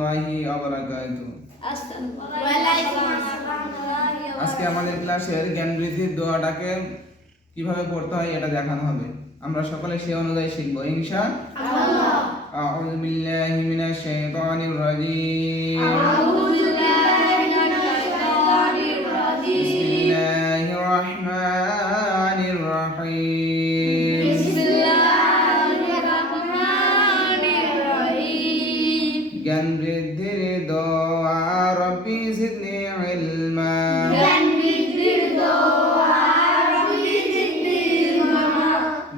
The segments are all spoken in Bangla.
রাহমাতুল্লাহি ওয়া বারাকাতুহু। আজকে আমাদের ক্লাসের জ্ঞান বৃদ্ধির দোয়াটাকে কিভাবে পড়তে হয় এটা দেখানো হবে। আমরা সকলে সেই অনুযায়ী শিখব ইনশাআল্লাহ। আউযু বিল্লাহি মিনাশ শাইতানির রাজীম। বিসমিল্লাহির রাহমানির রাহিম। জ্ঞান বৃদ্ধির দোয়া রব্বি জিদনি ইলমা।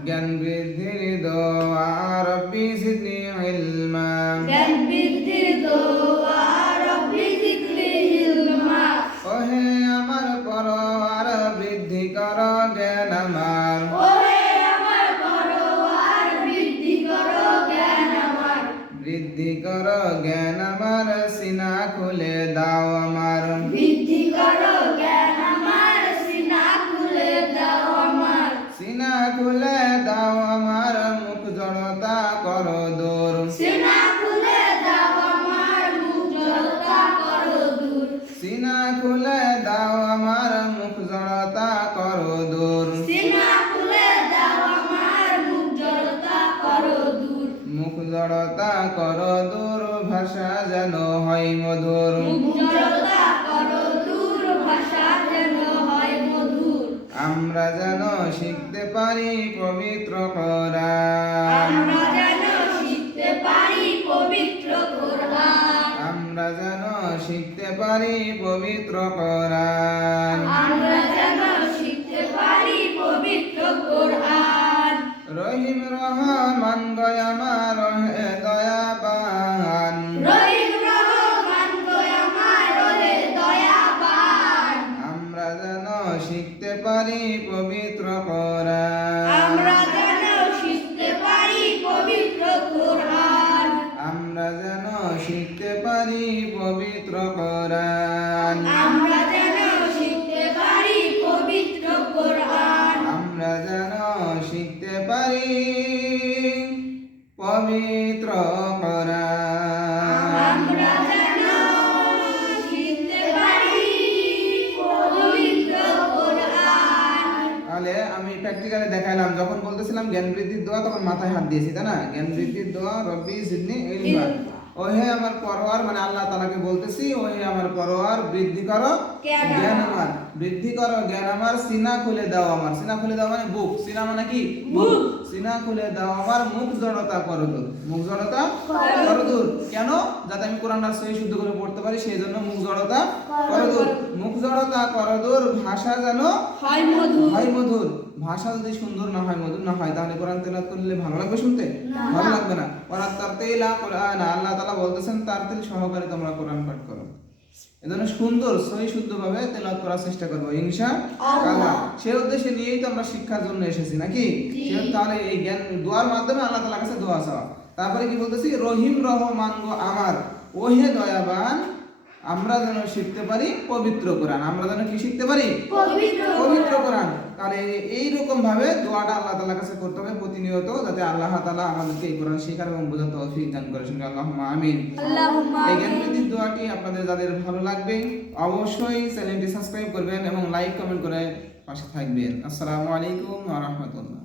জ্ঞান বৃদ্ধির দোয়া রব্বি জিদনি ইলমা। ওহে আমার পরওয়ার বৃদ্ধি কর জ্ঞান আমার। বৃদ্ধি কর জ্ঞান আমার, সিনা খুলে দাও আমার। সিনা খুলে দাও আমার, মুখ জড়তা কর দূর। সিনা খুলে দাও আমার, মুখ জড়তা কর দূর। মুখ জড়তা কর দূর, ভাষা যেন হয় মধুর। আমরা যেন শিখতে পারি পবিত্র কোরআন। আমরা যেন শিখতে পারি পবিত্র কোরআন। রহিম রহমান দয়াময় রহে দয়াবান। আমরা যেন শিখতে পারি পবিত্র কোরআন। আমরা যেন শিখতে পারি পবিত্র কোরআন। আমরা যেন শিখতে পারি পবিত্র কোরআন। তাহলে আমি প্র্যাকটিক্যালি দেখাইলাম, যখন বলতেছিলাম জ্ঞান বৃদ্ধির দোয়া তখন মাথায় হাত দিয়েছি, তাই না? জ্ঞান বৃদ্ধির দোয়া রব্বি জিদনি ইলমা। ওহে আমার পরওয়ার, মানে আল্লাহ তাআলাকে বলতেছি, ওহে আমার পরওয়ার বৃদ্ধি করো জ্ঞান আমার। বৃদ্ধি করো জ্ঞান আমার, সিনা খুলে দাও আমার। সিনা খুলে দাও মানে বুক। সিনা মানে কি? বুক। সিনা খুলে দাও আমার, মুখ জড়তা করো দূর। মুখ জড়তা করো দূর। কেন? যাতে আমি কোরআনটা সহি শুদ্ধ করে পড়তে পারি, সেই জন্য মুখ জড়তা করো দূর। মুখ জড়তা করো দূর, ভাষা যেন হয় মধুর। ভাষা যদি সুন্দর না হয়, মধুর না হয়, তাহলে কোরআন তেলাওয়াত করলে ভালো লাগবে শুনতে? ভালো লাগবে না। ওয়ালা তারতিলা কোরআন, আল্লাহ তাআলা বলতেছেন তারতিল সহকারে তোমরা কোরআন পাঠ করো। এজন্য সুন্দর সহি শুদ্ধভাবে তেলাওয়াত করার চেষ্টা করব ইনশাআল্লাহ। সেই উদ্দেশ্যে নিয়েই তো আমরা শিক্ষার জন্য এসেছি নাকি? তাহলে এই জ্ঞান দোয়ার মাধ্যমে আল্লাহ তাআলার কাছে দোয়া চাওয়া। তারপরে কি বলতেছি? রহিম রহমান গো আমার, ওহে দয়াবান, আমরা যেন শিখতে পারি পবিত্র কোরআন। আমরা যেন কি শিখতে পারি? পবিত্র কোরআন। তাহলে এইরকম ভাবে দোয়াটা আল্লাহ তাআলার কাছে করতে হবে প্রতিনিয়ত, যাতে আল্লাহ তাআলা আমাদেরকে এই কোরআন শেখার এবং বোঝার তৌফিক দান করেন। আল্লাহুম্মা আমিন। এই জ্ঞান বৃদ্ধির দোয়াটি আপনাদের যাদের ভালো লাগবে অবশ্যই চ্যানেলটি সাবস্ক্রাইব করবেন এবং লাইক কমেন্ট করে পাশে থাকবেন। আসসালামু আলাইকুম ওয়া রাহমাতুল্লাহ।